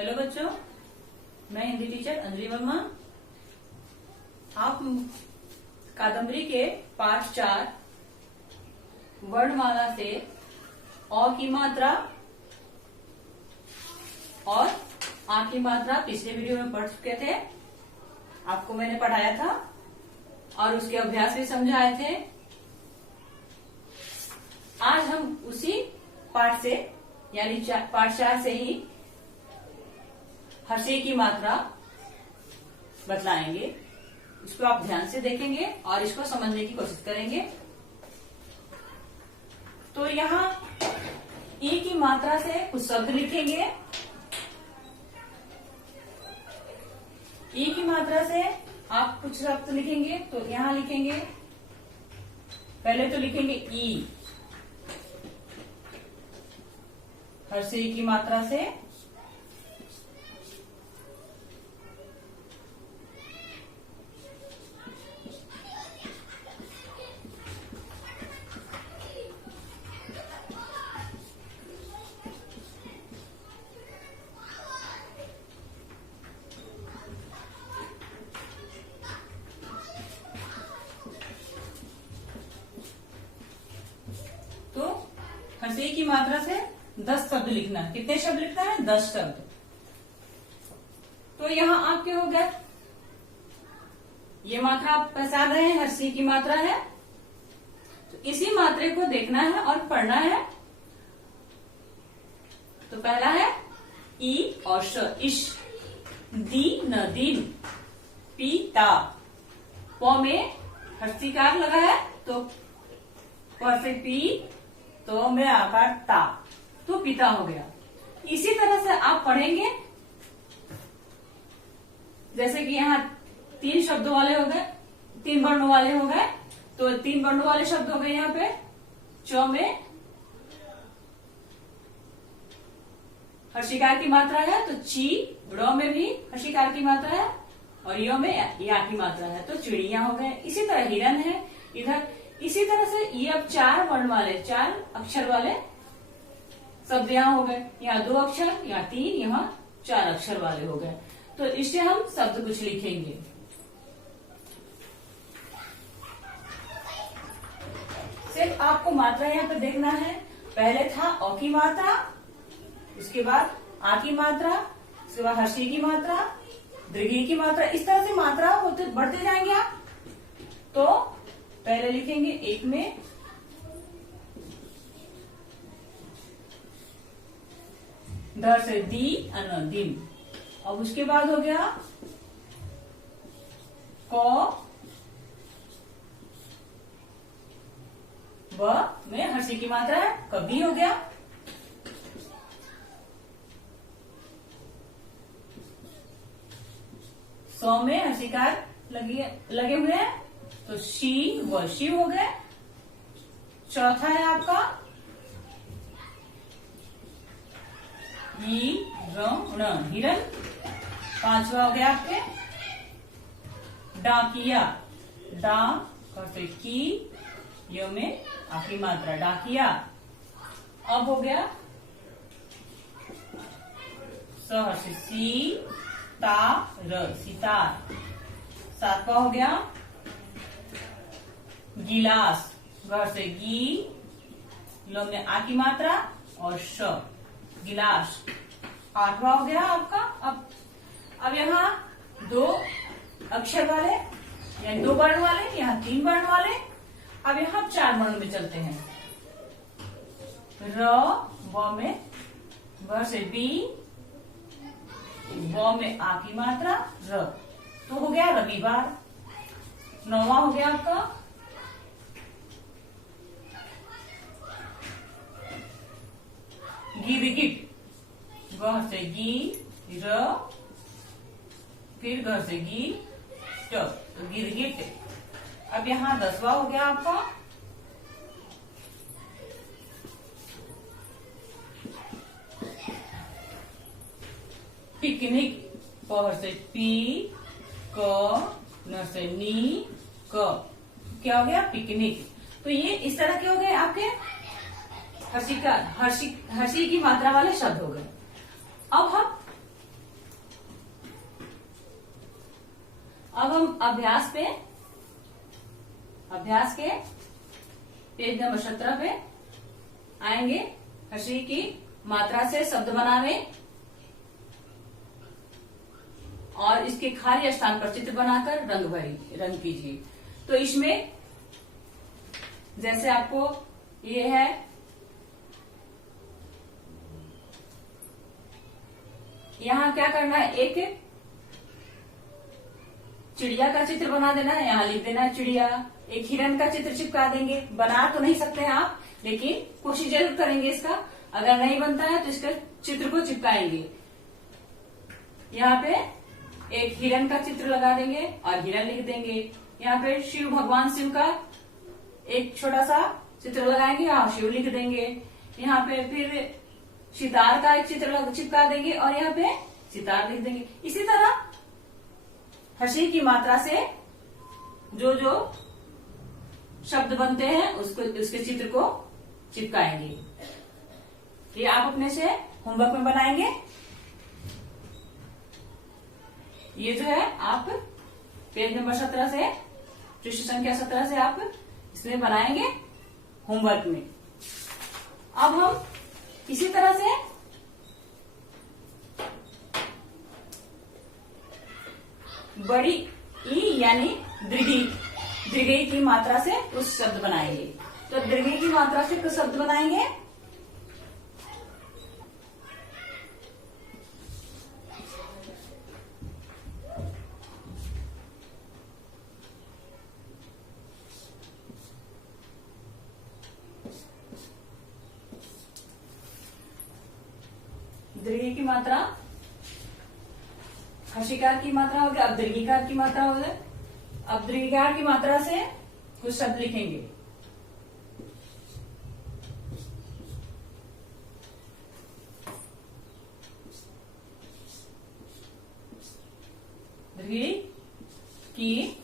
Hello बच्चों, मैं Hindi teacher Anjali Verma. आप कादम्बरी के पाठ 4 वर्णमाला से अ की मात्रा और आ की मात्रा पिछले वीडियो में पढ़ चुके थे। आपको मैंने पढ़ाया था और उसके अभ्यास भी समझाए थे। आज हम उसी पाठ से यानी पाठ 4 से ही हर्षे की मात्रा बतलाएंगे। इसको आप ध्यान से देखेंगे और इसको समझने की कोशिश करेंगे। तो यहाँ ई की मात्रा से कुछ शब्द लिखेंगे। ई की मात्रा से आप कुछ शब्द लिखेंगे, तो यहाँ लिखेंगे। पहले तो लिखेंगे ई, हर्षे की मात्रा से हर्षे की मात्रा से 10 शब्द लिखना है। कितने शब्द लिखना है? 10 शब्द। तो यहाँ आपके हो गए, ये मात्रा आप पहचान रहे हैं, हर्षे की मात्रा है। तो इसी मात्रे को देखना है और पढ़ना है। तो पहला है ई और श, इश, दी न दिन, पीता, प में हर्षिकार लगा है तो प से पी, तो में आकार ता, तो पिता हो गया। इसी तरह से आप पढ़ेंगे, जैसे कि यहाँ 3 शब्दों वाले हो गए, 3 वर्णों वाले हो गए। तो 3 वर्णों वाले शब्द हो गए। यहाँ पे च में हर्षिकार की मात्रा है तो ची, ड़ में भी हर्षिकार की मात्रा है और य में या की मात्रा है तो चिड़िया हो गए। इसी तरह हिरन है इधर। इसी तरह से ये अब 4 वर्ण वाले, 4 अक्षर वाले शब्द यहाँ हो गए। यहाँ 2 अक्षर, यहाँ 3, यहाँ 4 अक्षर वाले हो गए। तो इससे हम शब्द कुछ लिखेंगे। सिर्फ आपको मात्रा यहाँ पे देखना है। पहले था अ की मात्रा, उसके बाद आ की मात्रा, उसके बाद हर्षे की मात्रा, दीर्घ की मात्रा। इस तरह से मात्रा होते बढ़ते जाएंगे आप। तो पहले लिखेंगे 1 में ध से दी अन दिन। अब उसके बाद हो गया क, ब में हर्षे की मात्रा है, कभी हो गया। सौ में हर्षिकार लगे हुए हैं तो शी, व शिव हो गए। चौथा है आपका ई, ण, हिरन। 5वां हो गया आपके डाकिया, डा करते की, य में आखिरी मात्रा डाकिया। अब हो गया स, सी, ता, र, सितार। 7वां हो गया गिलास, घर से गी, लो में आ की मात्रा और श, गिलास। 8वां हो गया आपका। अब यहाँ 2 अक्षर वाले यानी 2 वर्ण वाले, यहाँ 3 वर्ण वाले। अब यहाँ 4 वर्ण में चलते हैं। र, व में व से बी, व में आ की मात्रा र, तो हो गया रविवार। 9वां हो गया आपका गिरगिट, ग से गी, र, फिर घर से गी, तो गिरगिट। अब यहाँ 10वां हो गया आपका पिकनिक, प से पी, क, न से नी, क, क्या हो गया पिकनिक। तो ये इस तरह के हो गए आपके हर्षी की मात्रा वाले शब्द हो गए। अब हम अब हम अभ्यास के पेज नंबर 17 पे आएंगे। हसी की मात्रा से शब्द बनावे और इसके खाली स्थान पर चित्र बनाकर रंग कीजिए। तो इसमें जैसे आपको ये है, यहां क्या करना है, एक चिड़िया का चित्र बना देना है, यहां लिख देना है चिड़िया। एक हिरन का चित्र चिपका देंगे। बना तो नहीं सकते हैं आप, लेकिन कोशिश जरूर करेंगे इसका। अगर नहीं बनता है तो इसका चित्र को चिपकाएंगे। यहाँ पे एक हिरन का चित्र लगा देंगे और हिरन लिख देंगे। यहाँ पे शिव भगवान शिव का एक छोटा सा चित्र लगाएंगे और शिव लिख देंगे। यहाँ पे फिर सितार का एक चित्र चिपका देंगे और यहाँ पे सितार लिख देंगे। इसी तरह हसी की मात्रा से जो जो शब्द बनते हैं उसके चित्र को चिपकाएंगे। ये आप अपने से होमवर्क में बनाएंगे। ये जो है आप पेज नंबर 17 से, पृष्ठ संख्या 17 से आप इसमें बनाएंगे होमवर्क में। अब हम इसी तरह से बड़ी ई यानी दीर्घई की मात्रा से कुछ शब्द बनाएंगे। तो दीर्घई की मात्रा से कुछ शब्द बनाएंगे। दीर्घई की मात्रा, हर्षिकार की मात्रा हो गया। अब दीर्घिकार की मात्रा हो गया। अब दीर्घिकार की मात्रा से कुछ शब्द लिखेंगे। दीर्घई की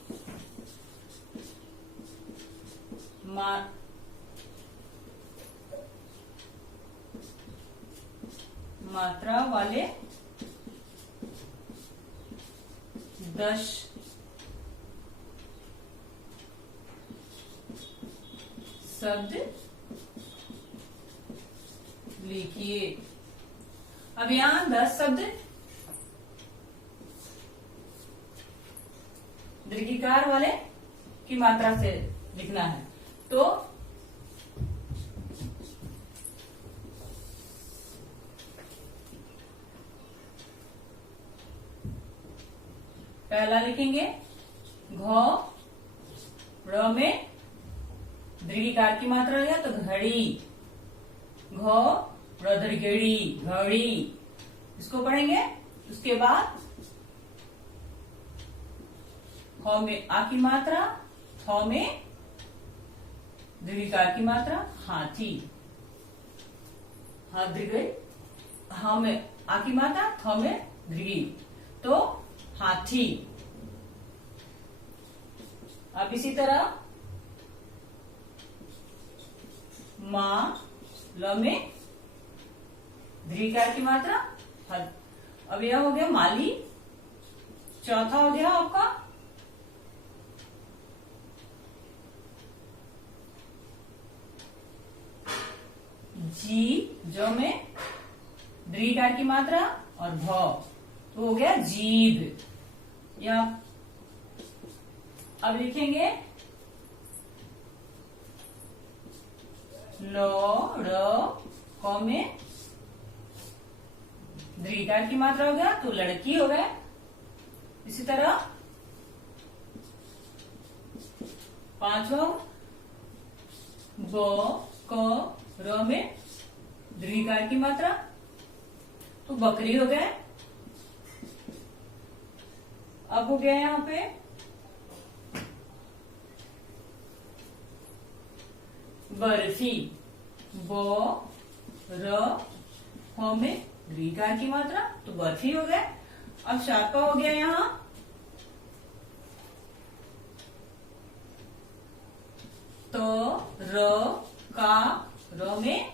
मात्रा वाले 10 शब्द लिखिए। अब यहां 10 शब्द दीर्घिकार वाले की मात्रा से लिखना है। तो पहला लिखेंगे घ, र में दीर्घिकार की मात्रा लिया तो घड़ी, घ र दीर्घड़ी, घड़ी, इसको पढ़ेंगे। उसके बाद ख में आ की मात्रा, थ में दीर्घिकार की मात्रा हाथी, हा दीर्घ, हा में आ की मात्रा, थ में दीर्घी, तो हाथी। अब इसी तरह मां, ल में दीर्घिकार की मात्रा हद। अब यह हो गया माली। चौथा हो गया आपका जी, जो में दीर्घिकार की मात्रा और भ, तो हो गया जीभ। या अब लिखेंगे ल, र, क में दीर्घिकार की मात्रा हो गया तो लड़की हो गया। इसी तरह पांचवा ब, क, र में दीर्घिकार की मात्रा तो बकरी हो गया। अब हो गया यहाँ पे बर्फी, ब, र, ह में दीर्घिकार की मात्रा तो बर्फी हो गया। अब सातवा हो गया यहाँ तो र, का, र में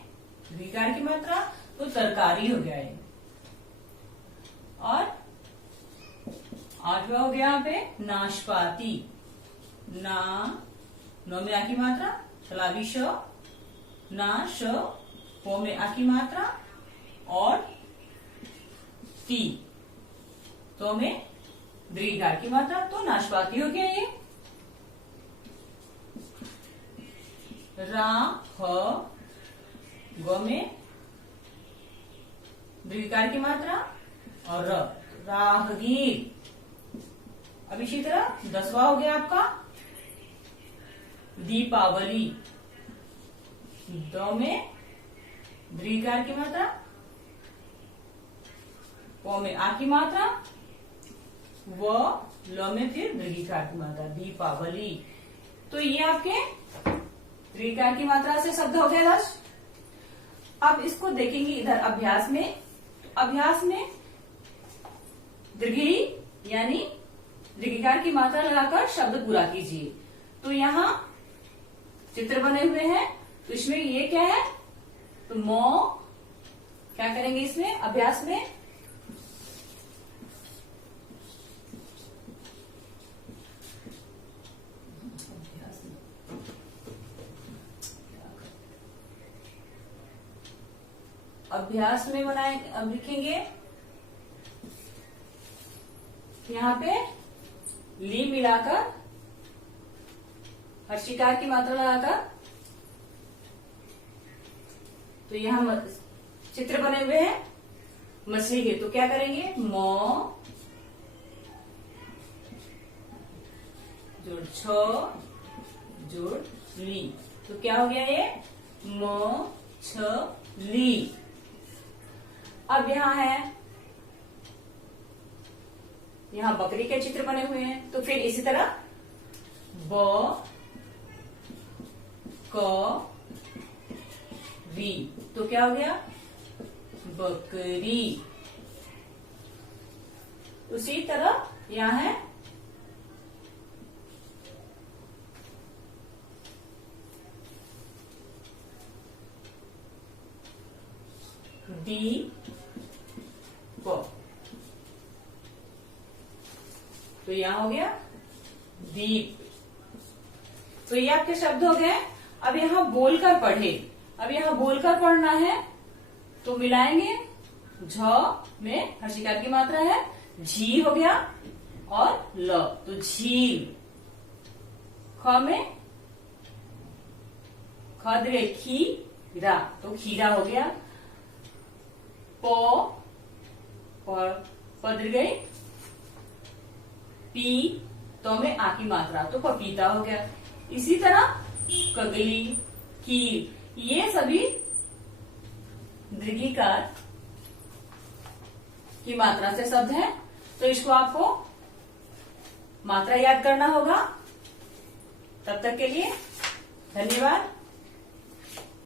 दीर्घिकार की मात्रा तो तरकारी हो गया है। और 8वां हो गया यहाँ पे नाशपाती, ना, नो में आ की मात्रा, चलावी श, ना श, पो में आ की मात्रा और ती, तो में दीर्घार की मात्रा, तो नाशपाती हो गया ये। रा, ह, ग में दीर्घार की मात्रा और र, राहगीर। अब इसी तरह 10वां हो गया आपका दीपावली, द में दीर्घार की मात्रा, प में आ की मात्रा, व, ल में फिर दीर्घार की मात्रा, दीपावली। तो ये आपके दीर्घार की मात्रा से शब्द हो गया 10। अब इसको देखेंगे इधर अभ्यास में। तो अभ्यास में दीर्घी यानी दीर्घिकार की मात्रा लगाकर शब्द पूरा कीजिए। तो यहाँ चित्र बने हुए हैं, तो इसमें ये क्या है, तो मो, क्या करेंगे इसमें अभ्यास में, अभ्यास में बनाए, अब लिखेंगे यहाँ पे ली मिलाकर हर्षिकार की मात्रा लगाकर, तो यहाँ चित्र बने हुए हैं मछली के, तो क्या करेंगे, मो जोड़ छ जोड़ ली, तो क्या हो गया ये, म छ ली। अब यहाँ है, यहाँ बकरी के चित्र बने हुए हैं, तो फिर इसी तरह ब क री, तो क्या हो गया, बकरी। उसी तरह यहाँ है दी प, तो यहाँ हो गया दीप। तो ये आपके शब्द हो गए। अब यहाँ बोलकर पढ़े, अब यहाँ बोलकर पढ़ना है, तो मिलाएंगे, झ में हर्षिकार की मात्रा है, झी हो गया और ल, तो झील। ख में खद गई खीरा, तो खीरा हो गया। पो पद गई पी, तो में आ की मात्रा, तो पपीता हो गया। इसी तरह कगली, कीर, ये सभी दीर्घिकार की मात्रा से शब्द हैं। तो इसको आपको मात्रा याद करना होगा। तब तक के लिए धन्यवाद।